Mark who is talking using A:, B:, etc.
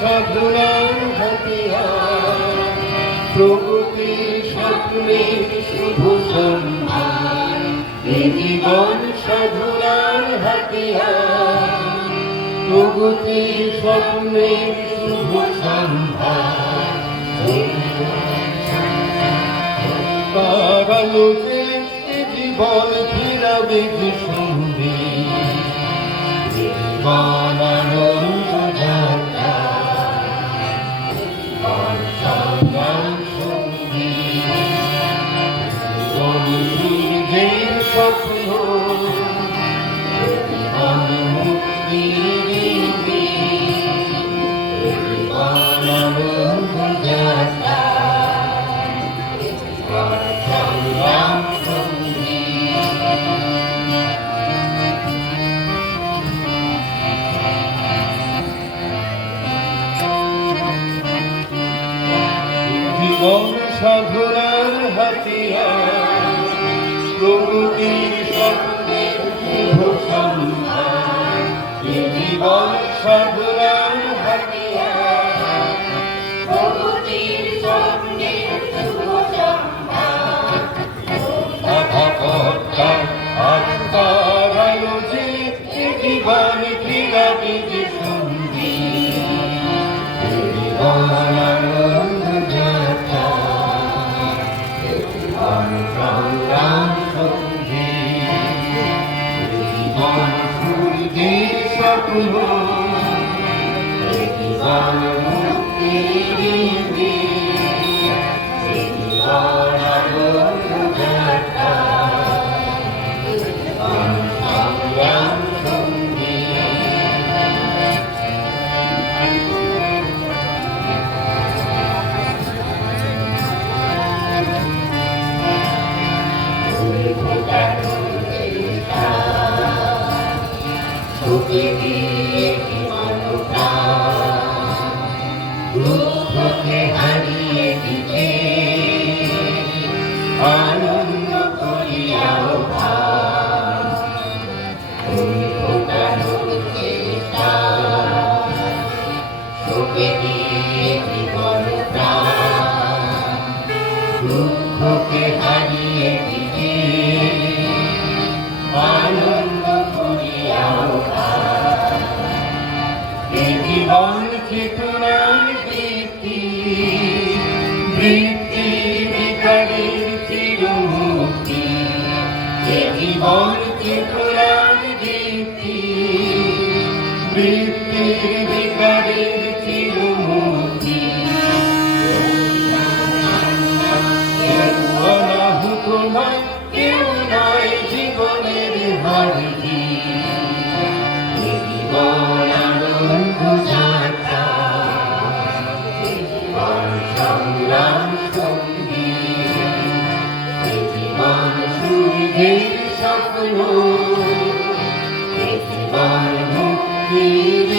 A: সাধনার হাতিয়ার প্রগতির স্বপ্নের শুভ সন্ধান এ জীবন সাধনার হাতিয়ার প্রগতির স্বপ্নের শুভ সন্ধান। তারালোকে জীবন ফিরাবে সঙ্গী জীবন সূর্যের স্বপ্ন জীবন সাধনার হাতিয়ার, প্রকৃতির স্বপ্নের শুভ জীবন সাধনার হাতিয়ার। প্রকৃতির স্বপ্নের শুভ সন্ধান আধা কর্তা আত্মার আলো যে জীবন ফিরাবে যে সন্ধি জীবনানন্দ সূর্যের স্বপ্ন মুক্তির দুঃখকে হারিয়ে দিতে আনন্দ ফোটানোর চেষ্টা। তোকে দিয়ে জীবনটা। দুঃখকে হারিয়ে দিতে আনন্দ করিয়াও এ জীবন বৃত্তি বৃত্তি বিকারের চিরমুক্তি এ জীবন চেতনার বৃত্তি সূর্যের স্বপ্ন এ জীবন মুক্তির